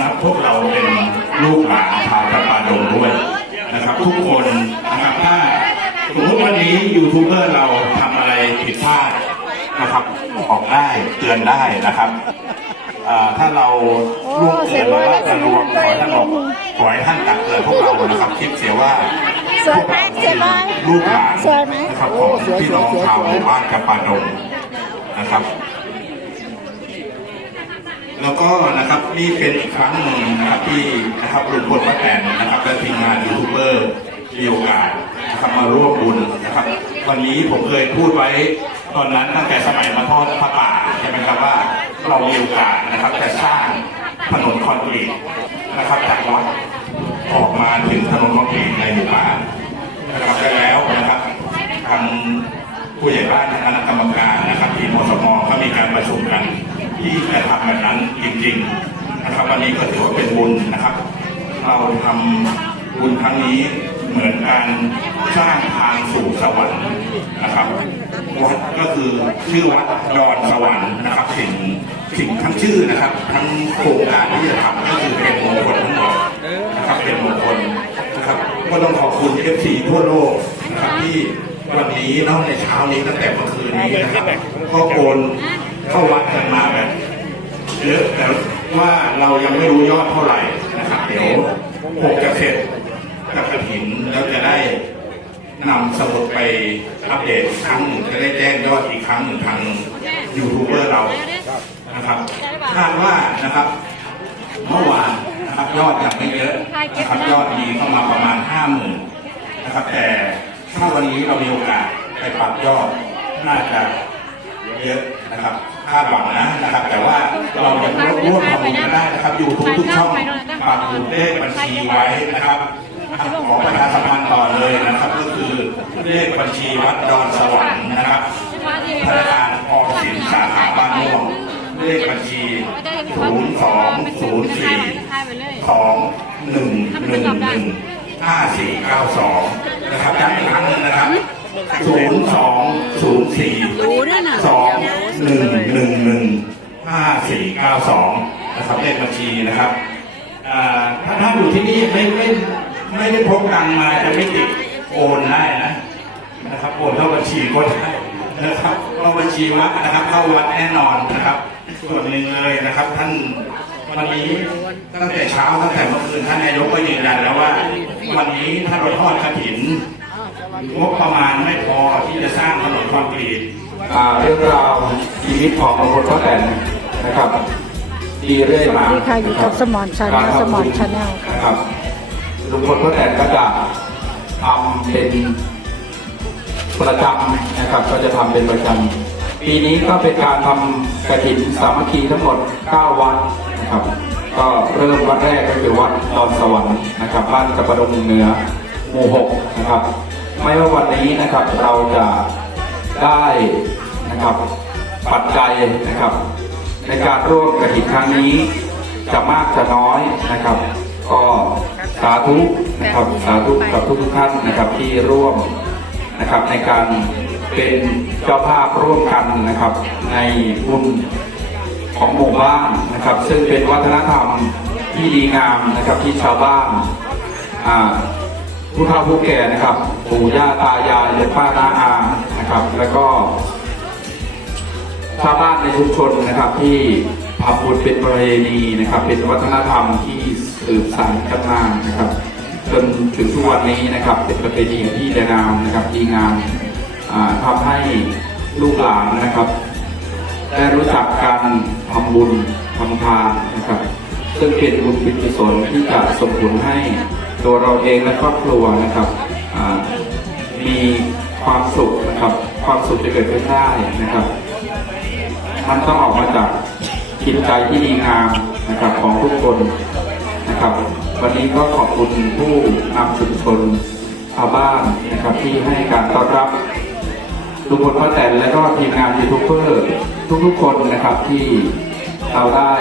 นับพวกเราเป็นลูกหลานชาวจำปาดงด้วยนะครับ ทุกคนนะครับถ้าสมมติวันนี้ยูทูบเบอร์เราทำอะไรผิดพลาดนะครับออกได้เตือนได้นะครับถ้าเราล่วงเกินมาว่าจะรวมขอให้ท่านบอกขอให้ท่านตักเตือนพวกเรานะครับ คิดเสียว่าสวยไหมสวยไหมลูกหลานนะครับของพี่น้องชาวหมู่บ้านจำปาดงนะครับ แล้วก็นะครับนี่เป็นอีกครั้งหนึ่งนะครับที่นะครับลุงพลป้าแตนนะครับและทีมงานยูทูบเบอร์มีโอกาสนะครับมาร่วมบุญนะครับ วันนี้ผมเคยพูดไว้ตอนนั้นตั้งแต่สมัยมาทอดพระป่าใช่ไหมครับว่าเรามีโอกาสนะครับจะสร้างถนนคอนกรีตนะครับจากวัดออกมาถึงถนนคอนกรีตในหมู่บ้านนะครับได้แล้วนะครับทางผู้ใหญ่บ้านคณะกรรมการนะครับทีมอสมก็มีการประชุมกัน ที่จะทำแบบนั้นจริงๆนะครับวันนี้ก็ถือว่าเป็นบุญนะครับ เราทำบุญครั้งนี้เหมือนการสร้างทางสู่สวรรค์นะครับวัดก็คือชื่อวัดดอนสวรรค์นะครับสิ่งสิ่งทั้งชื่อนะครับ ทั้งโครงการที่จะทำก็คือเป็นมงคลทั้งหมดนะครับเป็นมงคลนะครับก็ต้องขอบคุณเอฟซีทั่วโลกนะครับที่วันนี้นอกในเช้านี้ตั้งแต่เมื่อคืนนี้นะครับก็โอน เข้าวัดกันมาแบบเยอะแต่ว่าเรายังไม่รู้ยอดเท่าไหร่นะครับ เดี๋ยวหกจะเสร็จกับกระถินแล้วจะได้นำสมุดไปอัปเดตอีกครั้งหนึ่งจะได้แจ้งยอดอีกครั้งหนึ่งทางยูทูบเบอร์เรานะครับคาดว่านะครับเมื่อวานนะครับยอดยังไม่เยอะนะครับยอดมีเข้ามาประมาณห้าหมื่นนะครับแต่ถ้าวันนี้เรามีโอกาสไปปรับยอดน่าจะ เยอะนะครับคาดหวังนะนะครับ แต่ว่าเรายังร่วมทำบุญกันได้นะครับ อยูทูบทุกช่องปักหมุดเลขบัญชีไว้นะครับขอประชาสัมพันธ์ต่อเลยนะครับ ก็คือเลขบัญชีวัดดอนสวรรค์นะครับธนาคารออมสินสาขาบานม่วงเลขบัญชีศูนย์สองศูนย์สี่สองหนึ่งหนึ่งหนึ่งห้าสี่เก้าสองนะครับย้ำอีกครั้งหนึงนะครับ ศูนย์สองศูนย์สี่สองหนึ่งหนึ่งหนึ่งห้าสี่เก้าสองนะครับเลขบัญชีนะครับอ่าถ้าท่านอยู่ที่นี่ไม่ไม่ไม่ได้พกตังค์มาจะไม่ติดโอนได้นะนะครับโอนเข้าบัญชีก็ได้นะครับเข้าบัญชีวัดนะครับเข้าวัดแน่นอนนะครับ ส่วนหนึ่งเลยนะครับ ท่านวันนี้ตั้งแต่เช้าตั้งแต่เมื่อคืนท่านนายกก็ยืนยันแล้วว่า วันนี้ถ้าเราทอดกระถิน งบประมาณไม่พอที่จะสร้างถนนคอนกรีตอ่าเรื่องราวชีวิตของลุงพลป้าแตนนะครับที่เรื่อยสวัมาสดีค่ะอยู่กับสมอนชาแนลสมอนชาแนลค่ะนะครับลุงพลป้าแตนก็จะทำเป็นประจำนะครับ ก็จะทำเป็นประจำปีนี้ก็เป็นการทำกระถินสามัคคีทั้งหมด 9 วัดนะครับก็เริ่มวัดแรกก็คือวัดดอนสวรรค์นะครับบ้านกระปะดงเหนือหมู่ 6 นะครับ ไม่ว่าวันนี้นะครับเราจะได้นะครับปัจจัยนะครับ ในการร่วมกระถิ่นครั้งนี้ จะมากจะน้อยนะครับ ก็สาธุนะครับสาธุกับทุกทุกท่านนะครับที่ร่วมนะครับในการเป็นเจ้าภาพร่วมกันนะครับ ในบุญของหมู่บ้านนะครับ ซึ่งเป็นวัฒนธรรมที่ดีงามนะครับที่ชาวบ้านอ่า ผู้เฒ่าผู้แก่นะครับปู่ย่าตายายหรือป้าน้าอานะครับ แล้วก็ชาวบ้านในชุมชนนะครับ ที่ทำบุญเป็นประเพณีนะครับ เป็นวัฒนธรรมที่สืบสานกันมานะครับ จนถึงทุกวันนี้นะครับ เป็นประเพณีที่ดีงามนะครับดีงามอ่าทำให้ลูกหลานนะครับได้รู้จักการทำบุญทำทานนะครับ ซึ่งเป็นบุญเป็นกุศลที่จะส่งผลให้ ตัวเราเองและครอบครัวนะครับมีความสุขนะครับความสุขจะเกิดขึ้นได้นะครับ มันต้องออกมาจากจิตใจที่ดีงามนะครับของทุกคนนะครับ วันนี้ก็ขอบคุณผู้นำชุมชนชาวบ้านนะครับที่ให้การต้อนรับลุงพลป้าแตนและก็ทีมงานยูทูบเบอร์ทุกๆคนนะครับที่เราได้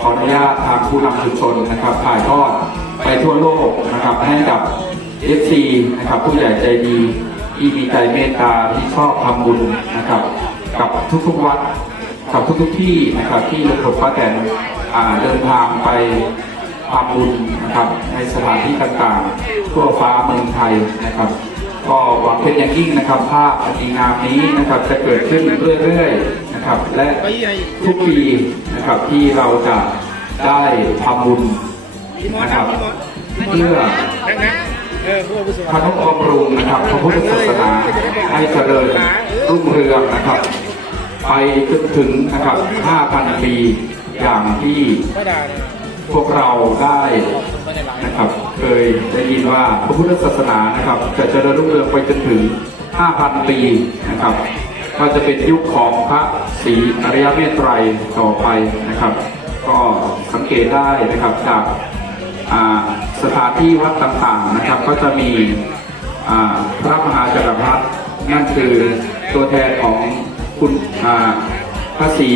ขออนุญาตทางผู้นำชุมชนนะครับถ่ายทอด ทั่วโลกนะครับให้กับ FC นะครับผู้ใหญ่ใจดีที่มีใจเมตตาที่ชอบทำบุญนะครับ กับทุกๆวัดกับทุกๆที่นะครับที่ลุงพลป้าแตนอ่เดินทางไปทำบุญนะครับในสถานที่ต่างๆ ทั่วฟ้าเมืองไทยนะครับ ก็หวังเป็นอย่างยิ่งนะครับ ภาพอันดีงามนี้นะครับจะเกิดขึ้นเรื่อยๆนะครับ และทุกปีนะครับที่เราจะได้ทำบุญ นะครับเพื่อเออผู้อาวุโสพระนุบำรุงนะครับพระพุทธศาสนาให้เจริญรุ่งเรืองนะครับ ไปจนถึงนะครับ 5,000 ปีอย่างที่ก็ด่านะพวกเราได้ไม่ได้หลายนะครับเคยได้ยินว่าพระพุทธศาสนานะครับ จะเจริญรุ่งเรืองไปจนถึง 5,000 ปีนะครับ ก็จะเป็นยุคของพระศรีอริยเมตไตรต่อไปนะครับ ก็สังเกตได้นะครับจากอ่า สถานที่วัดต่างๆนะครับ ก็จะมีพระมหาจักรพรรดินั่นคือตัวแทนของคุณพระศรี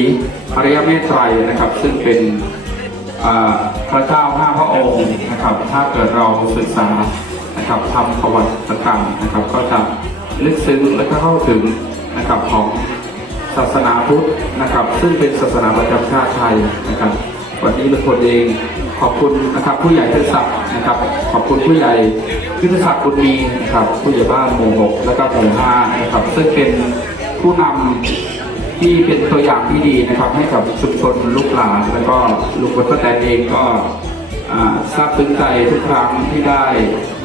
อริยเมตไตรนะครับ ซึ่งเป็นพระเจ้าห้าพระองค์นะครับ ถ้าเกิดเราศึกษานะครับทำประวัติต่างๆนะครับ ก็จะลึกซึ้งและก็เข้าถึงนะครับของศาสนาพุทธนะครับ ซึ่งเป็นศาสนาประจำชาติไทยนะครับ วันนี้ลุงพลเองขอบคุณนะครับผู้ใหญ่เทศศักดิ์นะครับ ขอบคุณผู้ใหญ่ยุทธศักดิ์บุญมีนะครับผู้ใหญ่บ้านหมู่หกและก็หมู่ห้านะครับ ซึ่งเป็นผู้นำที่เป็นตัวอย่างที่ดีนะครับ ให้กับชุมชนลูกหลานแล้วก็ลุงพลป้าแตนเองก็อ่าซาบซึ้งใจทุกครั้งที่ได้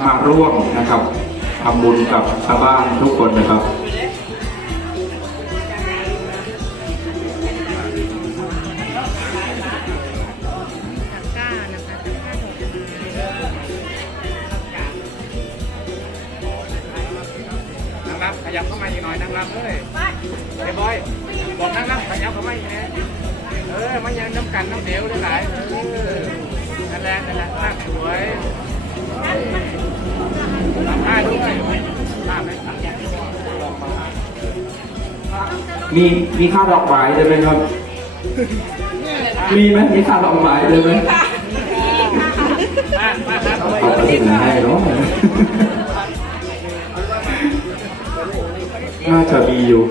มาร่วมนะครับทำบุญกับชาวบ้านทุกคนนะครับ นั่นแหละนั่นแหละนั่งสวยทำได้ด้วยทำไหมมีมีค่าดอกไม้ได้ไหมครับ มีไหมมีค่าดอกไม้ได้ไหมมามาครับเอาไปที่ไหนให้เนาะน่าจะมีอยู่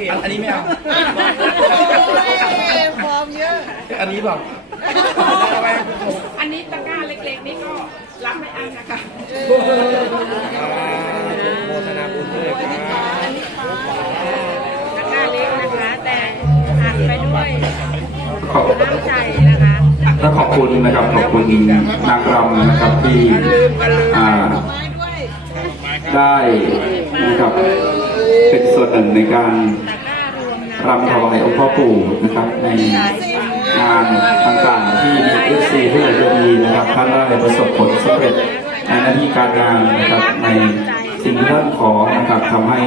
นี้ไม่เอาอันนี้ไม่เอา ฟอร์มเยอะ อันนี้บอกอันนี้ตะกร้าเล็กๆนี่ก็รับไม่อั้นนะคะโมทนาบุญด้วยครับ ตะกร้าเล็กนะคะ แต่หันไปด้วยขอบน้ำใจนะคะและขอบคุณนะครับขอบคุณนางรำนะครับที่อ่าไม้ด้วยได้นะครับ เป็นส่วนหนึ่งในการตะกร้ารวมนะรำถวายองค์พ่อปู่นะครับในงานต่างๆที่มีเอฟซีผู้ใหญ่ใจดีนะครับท่านได้ประสบผลสำเร็จในหน้าที่การงานนะครับในสิ่งที่ท่านขอนะครับทำให้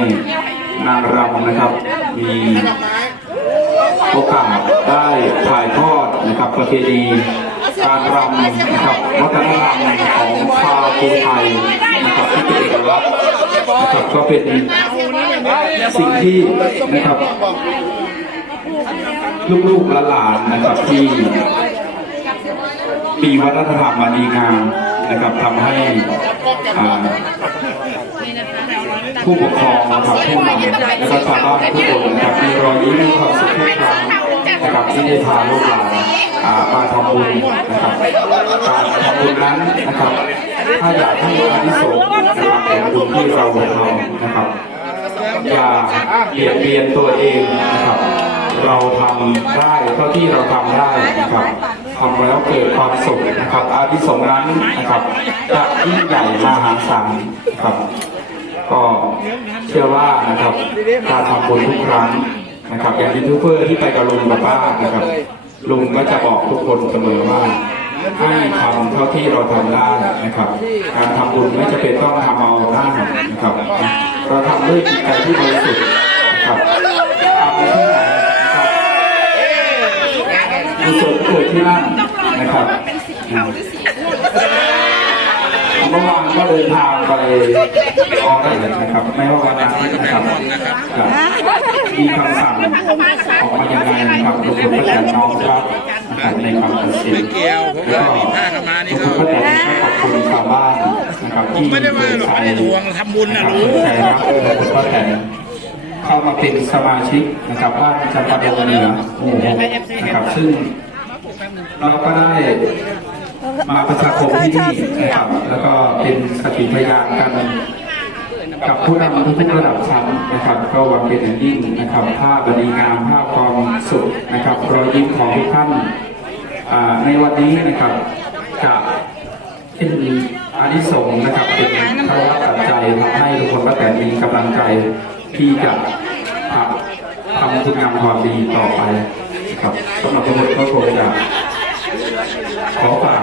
นางรำนะครับมีโอกาสได้ถ่ายทอดนะครับประเพณีการรำนะครับวัฒนธรรมของชาวภูไทยนะครับที่เป็นเอกลักษณ์ ครับก็เป็นสิ่งที่นะครับลูกๆหลานๆนะครับที่มีวัฒนธรรมมาดีงามนะครับทำให้ผู้ปกครองนะครับผู้นำและก็ชาวบ้านทุกคนนะครับมีรอยยิ้มมีความสุขทุกครั้งนะครับที่ได้พาลูกหลานอ่ามาทำบุญนะครับการทำบุญนั้นนะครับ ถ้าอยากให้อานิสงส์นะครับของบุญที่เราทำนะครับ อย่าเบียดเบียนตัวเองนะครับ เราทำได้เท่าที่เราทำได้นะครับทำแล้วเกิดความสุขนะครับ อานิสงส์นั้นนะครับจะยิ่งใหญ่มหาศาลครับ ก็เชื่อว่านะครับการทำบุญทุกครั้งนะครับอย่างยูทูบเบอร์ที่ไปกับลุงกับป้านะครับ ลุงก็จะบอกทุกคนเสมอว่า ให้ทำเท่าที่เราทำได้นะครับ การทำบุญไม่จะเป็นต้องทำเอาหน้านะครับ เราทำด้วยจิตใจที่บริสุทธิ์นะครับทำที่ไหนนะครับกุศลเกิดที่นั่นนะครับเมื่อวานก็เดินทางไปออกได้นะครับ ไม่ว่าวันนั้นนะครับมีคำสั่งออกมายังไงนะครับทุกคนก็จะน้อมรับนะนะครับ ในความตัดสินไม่เกี่ยวผมว่ามีผ้าขาวมานี่ก็ทุกคนก็ขอบคุณชาวบ้านนะครับผมไม่ได้ว่าหรอกไม่ได้ทวงทำบุญนะรู้ใจรักคุณป้าแตนเข้ามาเป็นสมาชิกนะครับบ้านจำปาดงเหนือหมู่หกนะครับซึ่งเราก็ได้มาประชาคมที่นี่นะครับแล้วก็เป็นสกิพยานกันกับผู้นำทุกๆระดับชั้นนะครับ ก็หวังเป็นอย่างยิ่งนะครับ ภาพบดีงามภาพความสุขนะครับรอยยิ้มของทุกท่านอ่า ในวันนี้นะครับจะเป็นอานิสงส์นะครับเป็นพระปัจจัยทำให้ทุกคนก็แต่มีกำลังใจที่จะทำทำคุณงามความดีต่อไปนะครับสำหรับทุกคนก็คงจะขอฝาก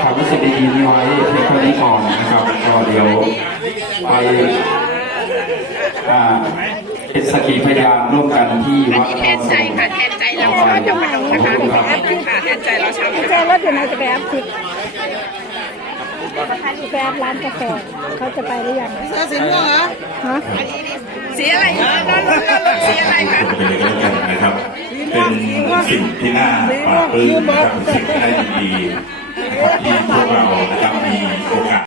ความรู้สึกดีๆนี้ไว้เพียงเท่านี้ก่อนนะครับก็เดี๋ยวไปอ่า เป็นสกีพยานร่วมกันที่อันวัดนี้แทนใจค่ะแทนใจเราชาวจังหวัดนนท์นะคะค่ะแทนใจเราชาวจังหแจ้วัดรถอยู่ในจะไปอัพทิปไปอัพร้านกาแฟเขาจะไปหรือยังเสื้อสีม่วงเหรอฮะสีอะไรคะสีอะไรคะเป็นอย่างนั้นนะครับเป็นสิ่งที่น่าปลาบปลื้มนะครับเป็นสิ่งที่น่ายินดีนะครับที่